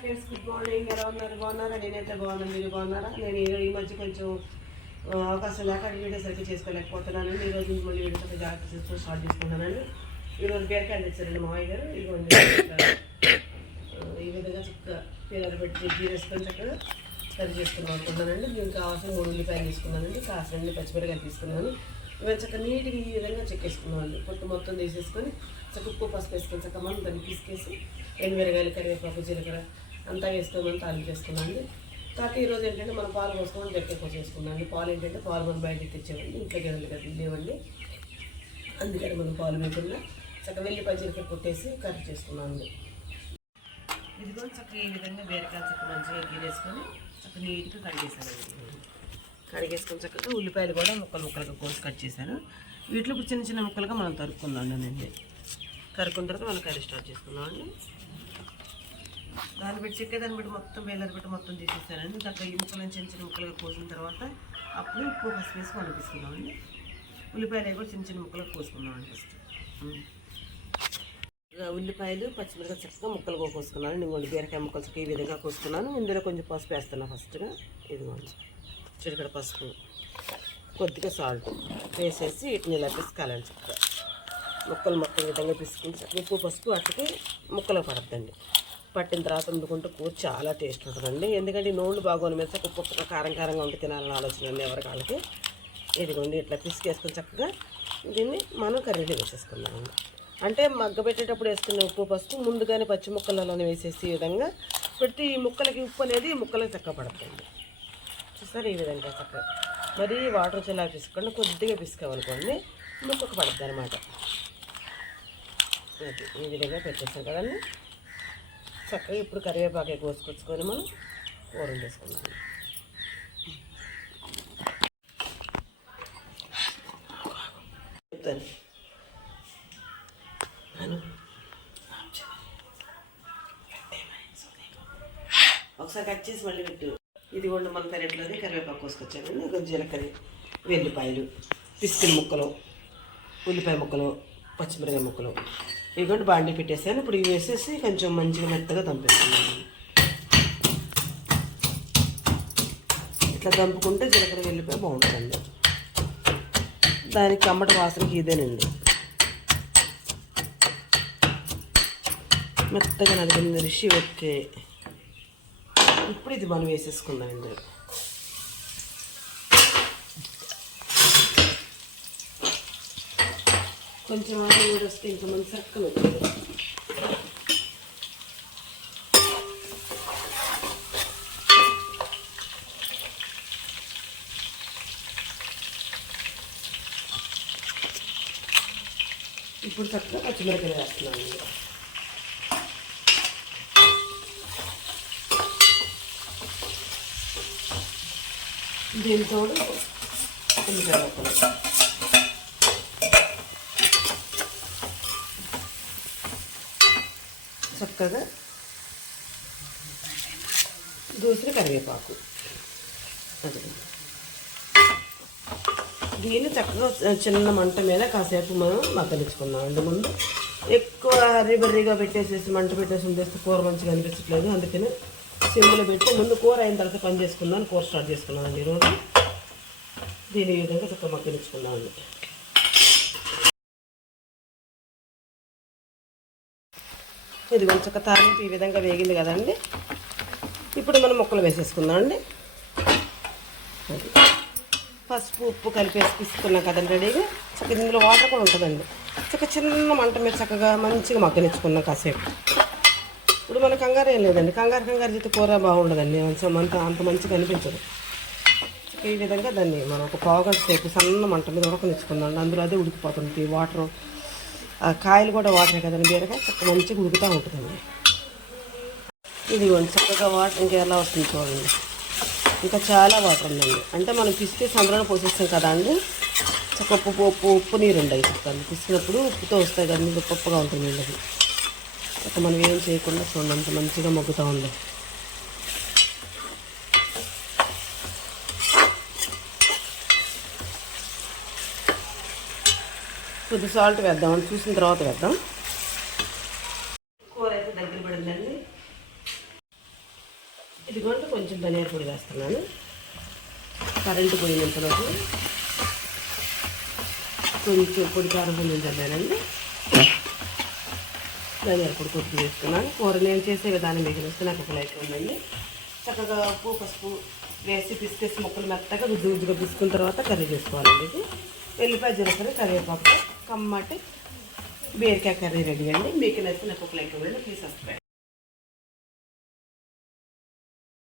Friends good morning ఎలా ఉన్నారు బాగున్నారా నేనైతే బాగున్నాను మీరు బాగున్నారా? నేను ఈ- ఈ మధ్య కొంచెం అవకాశం లేక వీడియో సరిగ్గా చేసుకోలేకపోతున్నాను. ఈ రోజు మళ్ళీ వీడియో సరిగ్గా జాగ్రత్త చేస్తూ స్టార్ట్ చేసుకున్నానండి ఈరోజు బీరకాయలు తెచ్చారండి మావయ్య గారు. ఇదిగోండి ఈ విధంగా చక్కగా పిల్లలు పెట్టి చట్నీ చక్కగా సరి చేసుకున్నాం అనుకున్నానండి దీనికి కావాల్సిన మూడు ఉల్లిపాయలు తీసుకున్నానండి. కాసిన రెండు పచ్చిమిరకాయలు తీసుకున్నాను. ఇవన్నీ చక్కగా నీట్గా ఈ విధంగా చెక్కేసుకున్నామండి పొట్టు మొత్తం తీసేసుకొని చక్క ఉప్పు పసుపు వేసుకొని చక్కగా మనం దాన్ని తీసుకేసి ఎండుమిరగాయలు కరివేపాకు జీలకర్ర అంతా వేసుకోమని తాలింపు చేసుకున్నాను కాకపోతే ఈరోజు ఏంటంటే మనం పాలు పోసుకోమని గట్టి పోసేసుకున్నాను పాలు ఏంటంటే పాలు మనం బయటకి తెచ్చేవండి ఇంట్లో గెలలు కదా లేవండి. అందుకని మనం పాలు వేయకుండా చక్కగా వెళ్ళి జీలకర్ర కొట్టేసి కర్రీ చేసుకున్నామండి ఇదిగో చక్కగా ఈ విధంగా బీరకాయ చక్క మంచిగా గీరేసుకొని చక్కగా నీట్గా కడిగేసాను కడిగేసుకొని చక్కగా ఉల్లిపాయలు కూడా ముక్కలు ముక్కలుగా కోసి కట్ చేశాను. వీటిలో ఇప్పుడు చిన్న చిన్న ముక్కలుగా మనం తరుక్కున్నాను అండి. తరుక్కున్న తర్వాత మనం కర్రీ స్టార్ట్ చేసుకున్నాం అండి. దాన్ని పెట్టి చెక్కే దాన్ని పెట్టి మొత్తం వేలర్ పెట్టి మొత్తం తీసేసానండి దాంట్లో ఈ ముక్కలను చిన్న చిన్న ముక్కలుగా కోసిన తర్వాత అప్పుడు ఉప్పు పసుపు వేసి కనిపిస్తున్నామండి ఉల్లిపాయలు కూడా చిన్న చిన్న ముక్కలుగా కోసుకుందామండి ఫస్ట్. ఉల్లిపాయలు పచ్చిమిరపకాయ చక్కగా ముక్కలుగా కోసుకున్నాను. ఇంకోటి బీరకాయ ముక్కలు చక్కగా ఈ విధంగా కోసుకున్నాను. ఇందులో కొంచెం పసుపు వేస్తున్నాను ఫస్ట్గా. ఇదిగోండి. చిడికడ పసుపు కొద్దిగా సాల్ట్ వేసేసి వీటిని ఇలా పిసుకాలండి చక్కగా. ముక్కలు మొత్తం విధంగా పిసుకుని ఉప్పు పసుపు అట్టుకి ముక్కలు పడద్దండి. పట్టిన తర్వాత వండుకుంటే కూర చాలా టేస్ట్ ఉంటుందండి. ఎందుకంటే నోళ్ళు బాగోని మీద ఉప్పు ఉప్పు కారం కారంగా ఉంటే తినాలని ఆలోచన అండి ఎవరి కాళ్ళకి. ఇదిగోండి ఇట్లా పిసికేసుకొని చక్కగా దీన్ని మనం కర్రీలో వేసేసుకున్నాము అంటే మగ్గ పెట్టేటప్పుడు వేసుకున్న ఉప్పు పసుపు ముందుగానే పచ్చి ముక్కలలోనే వేసేసి ఈ విధంగా పెట్టి ఈ ముక్కలకి ఉప్పు అనేది ముక్కలకి చక్క పడుతుంది. చూసారు ఈ విధంగా చక్కగా. మరి వాటర్ చల్లా పిసుకోండి కొద్దిగా పిసుకోవాలనుకోండి ముక్కకు పడుతుంది అనమాట అది ఈ విధంగా పెట్టేస్తాం కదండి. చక్కగా ఇప్పుడు కరివేపాకే కోసుకొచ్చుకొని మనం కూర చేసుకున్నాం చెప్తాను. ఒకసారి కట్ చేసి మళ్ళీ పెట్టు. ఇది కూడా మన పెరట్లోనే కరివేపాకు కోసుకొచ్చాను. కొంచెం జీలకర్ర వెల్లిపాయలు పిసికిన ముక్కలు ఉల్లిపాయ ముక్కలు పచ్చిమిరకాయ ముక్కలు. ఇదిగోండి బాండి పెట్టేసాను. ఇప్పుడు ఇవి వేసేసి కొంచెం మంచిగా మెత్తగా దంపేస్తున్నాను ఇట్లా దంపుకుంటే జీలకర్ర వెళ్ళిపోయి బాగుంటుందండి. దానికి కమ్మటి వాసనకి ఇదేనండి. మెత్తగా నలిగిన రిషి ఓకే ఇప్పుడు ఇది మనం వేసేసుకుందాం ఇందులో కొంచెం ఆయిల్ కూడా వస్తే ఇంకా మంచి చక్కగా ఇప్పుడు చక్కగా పచ్చిమిరపకాయలు వేస్తున్నాను. దీంతో కొన్ని కరివేపాకు చక్కగా దోసిన కరివేపాకు. అది. దీన్ని చక్కగా చిన్న మంట మీద కాసేపు మనం మగ్గనిచ్చుకుందాం. అండి ముందు ఎక్కువ హర్రీ బర్రీగా పెట్టేసేసి మంట పెట్టేసి ఉండేస్తే కూర మంచిగా అనిపించట్లేదు. అందుకని సిమ్లో పెట్టి ముందు కూర అయిన తర్వాత పని చేసుకుందాం. కూర స్టార్ట్ చేసుకున్నామండి ఈరోజు. దీని ఈ విధంగా చక్కగా మగ్గనిచ్చుకుందామండి ఇది కొంచెం తాలింపు ఈ విధంగా వేగింది కదండి. ఇప్పుడు మనం ముక్కలు వేసేసుకుందాం అండి. పసుపు ఉప్పు కలిపేసి తీసుకున్నాం కదండి రెడీగా. చక్కగా ఇందులో వాటర్ కూడా ఉంటుందండి. చక్క చిన్న మంట మీద చక్కగా మంచిగా మగ్గనిచ్చుకున్నాం కాసేపు. ఇప్పుడు మన కంగారు ఏం లేదండి. కంగారు కంగారు చేతి కూర బాగుండదండి. మంచిగా మంట అంత మంచిగా అనిపించదు. ఈ విధంగా దాన్ని మనం ఒక పావుగంట సేపు సన్న మంట మీద ఉడకనిచ్చుకుందాం అందులో అదే ఉడికిపోతుంది. వాటర్ కాయలు కూడా వాటరే కదండి బీరకాయ చక్కగా మంచిగా ఉడుకుతూ ఉంటుందండి. ఇది చక్కగా వాటర్ ఇంకా ఎలా వస్తుంది చూడండి. ఇంకా చాలా వాటర్ ఉందండి. అంటే మనం పిసికి సంద్రాన్ని పోసేస్తాం కదా అండి. చక్క ఉప్పు ఉప్పు ఉప్పు నీరు ఉండాలి చెప్తాను. పిసినప్పుడు ఉప్పుతో వస్తాయి కదా ఉప్పుగా ఉంటుంది అది చక్క మనం ఏం చేయకుండా చూడండి అంత మంచిగా మగ్గుతూ ఉంది. కొద్ది సాల్ట్ వేద్దాం చూసిన తర్వాత వేద్దాం. కూర అయితే దగ్గర పడిందండి. ఇదిగోండి కొంచెం ధనియాల పొడి వేస్తున్నాను. కరెంటు పోయినంతలోపు కొంచెం పొడి కారం కొంచెం చల్లానండి ధనియాల పొడి కొద్ది వేసుకున్నాను కూర నేను చేసే విధానం మీకు వస్తే నాకు ఒక లైక్ ఉందండి చక్కగా ఉప్పు పసుపు వేసి పిసికేసి ముక్కలు మెత్తగా గుజ్జు గుజ్జుగా పిసుకున్న తర్వాత కర్రీ చేసుకోవాలండి ఇది. వెల్లిపాయ జీలకర్ర కరివేపాకు కమ్మటి బీరకాయ కర్రీ రెడీ అండి మీకు నచ్చితే నాకు ఒక లైక్ ఇవ్వండి ప్లీజ్ సబ్స్క్రైబ్